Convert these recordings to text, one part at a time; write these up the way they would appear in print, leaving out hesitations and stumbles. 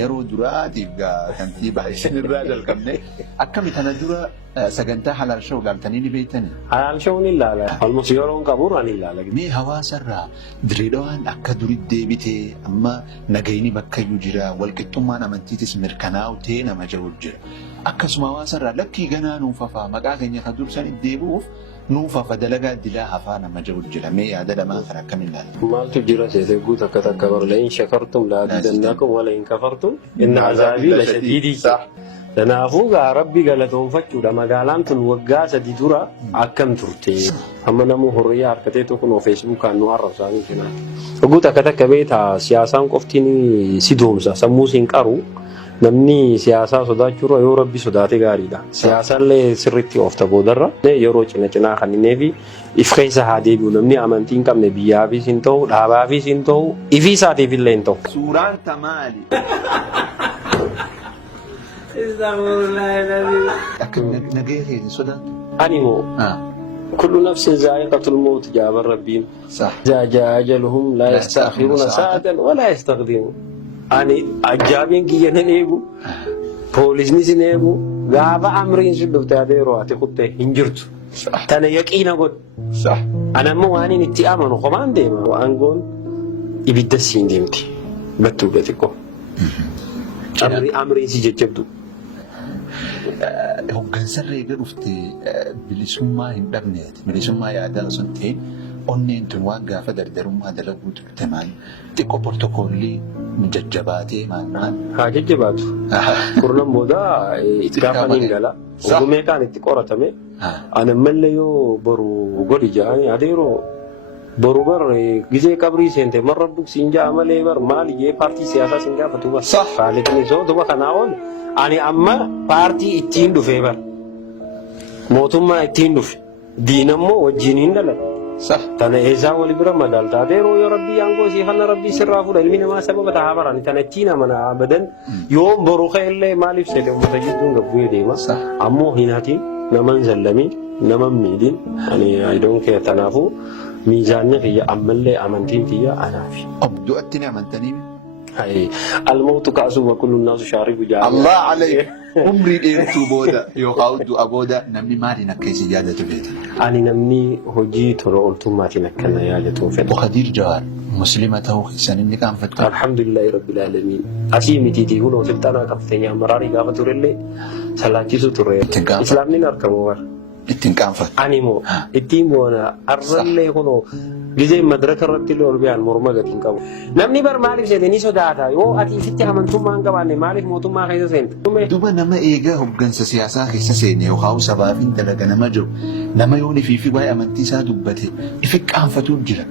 Yeroo duraatiif kantiibaa isinirraa jalqabne akkami tana dura sagantaa halaal shawuu galtanii ni beektanii? Halaal shawuu ni ilaala. Almost yeroon qabuurraa ni ilaala. Mee hawaasarraa Dirreedawaan akka duritti deebitee amma nagayni bakkayyuu jira walqixxummaan amantiitis mirkanaa'u ta'ee nama jahu jira. Akkasuma hawaasarraa lakkii ganaa nuufafaa maqaa keenya kan dursanii deebi'uuf nuufafa dalagaa dilaa hafaa nama jahu jira. Mee yaada lamaan kan akkamiin ilaala? Maaltu jira seetee guutu akka takka barla in shakartum laazidannakum wala in kafartum inna azaabii la shadiidii. Kanaafuu gaa Rabbi galatoonfachuudha magaalaan tun waggaa 3 dura akkam turte amma namu hurriyaa harkatee tokko feesbuukaan nu arrabsaanii jira. Guutu akka takka beeta siyaasaan qoftiin si doomsa sammuu siin qaru namni siyaasaa sodaachuu yoo Rabbi sodaate gaariidha. Siyaasaallee sirriitti oofta boodarra yeroo cinaa kan inni fi if keessa haa deebi'u namni amantii hin qabne biyyaafis hin ta'u dhaabaafis hin ta'u ifii isaatiif illee hin ta'u. Suuraan tamaali. Nagaya keessa sodaatu. Animoo. كل نفس ذائقة الموت جاب الربين صح إذا جاء أجلهم لا يستأخرون ساعة ولا يستقدمون أني أجابين كي ينهبوا بوليس نسينهبوا غاب أمرين شدوا تاديروا أتخطه هنجرت تنا يكينا قد صح أنا مو أني نتأمن وخمان ديما وأنقول يبدأ السين ديمتي بتوبتكو أمرين سيجتبدو hoggansarree dhufte bilisummaa hin dhabneeti bilisummaa yaadaa sun ta'e onneen tun waan gaafa dardarummaa dalaguu turte maal xiqqoo portokoolii jajjabaatee maal haa jajjabaatu kurnan booda itti gaafaniin gala ogumee kaan itti qoratame ana mallee yoo boru godhi jaani adeeroo boru bar gizee qabrii seente marra buksiin jaa malee bar maal yee paartii siyaasaa sin gaafatu bar haalitni soo duba kanaa oole ani amma paartii ittiin dhufee bar mootummaa ittiin dhufe diinammoo wajjin hin dhalan tana eessaa wali bira madaaltaa adeeroo yoo rabbii aangoo sii kana rabbii sirraa fuudha ilmi namaa sababa tahaa barani tana ittiin amana abadan yoo boru ka'ellee maaliif seete uummata jidduun gabbuu deema ammoo hinaatiin naman zallamiin naman miidhin ani ayidoon kee tanaafuu miizaanni kiyya ammallee amantiin tiyya anaafi. Abdu'atti ni amantanii? الموت كأس وكل الناس شارب جاهل الله عليك عمري ديرتو بودا يقعد أبودا نمني مالي نكيس زيادة بيت أنا نمني هجي ترى قلت ما تنكنا يا جتوفت وخدير جوار مسلمته سنين كان فتك الحمد لله رب العالمين أسيمي تيجي هنا تلتنا كفتني مراري قافة تريلي سلاكيسو تريل إسلامي نركموار اتنكان فت أنيمو اتيمو أنا أرسل هنا جزء مدرسة رتيلو أربعين مرمى قتين كم نمني بر مالك سيدني سوداتا يو أتي فتح من ثم أنك باني مالك موتوم ما خيس سنت دوبا نما إيجا هم جنس سياسة خيس سيني وخاو سبافين تلاقى نما جو نما يوني في واي أمانتي سادوبته يفك أنفتون جرا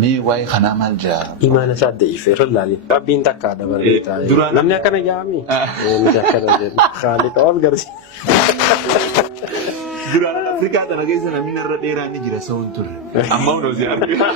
مي واي خنا مال جا إيمان ساد يفير اللالي ربين تكادا بريتا نمني أكنا جامي نمني أكنا جامي خالي تواب جرسي Duraan Afrikaa tana keessa namni irra dheeraa ni jira sa'uun turre. Amma hunoo si argina.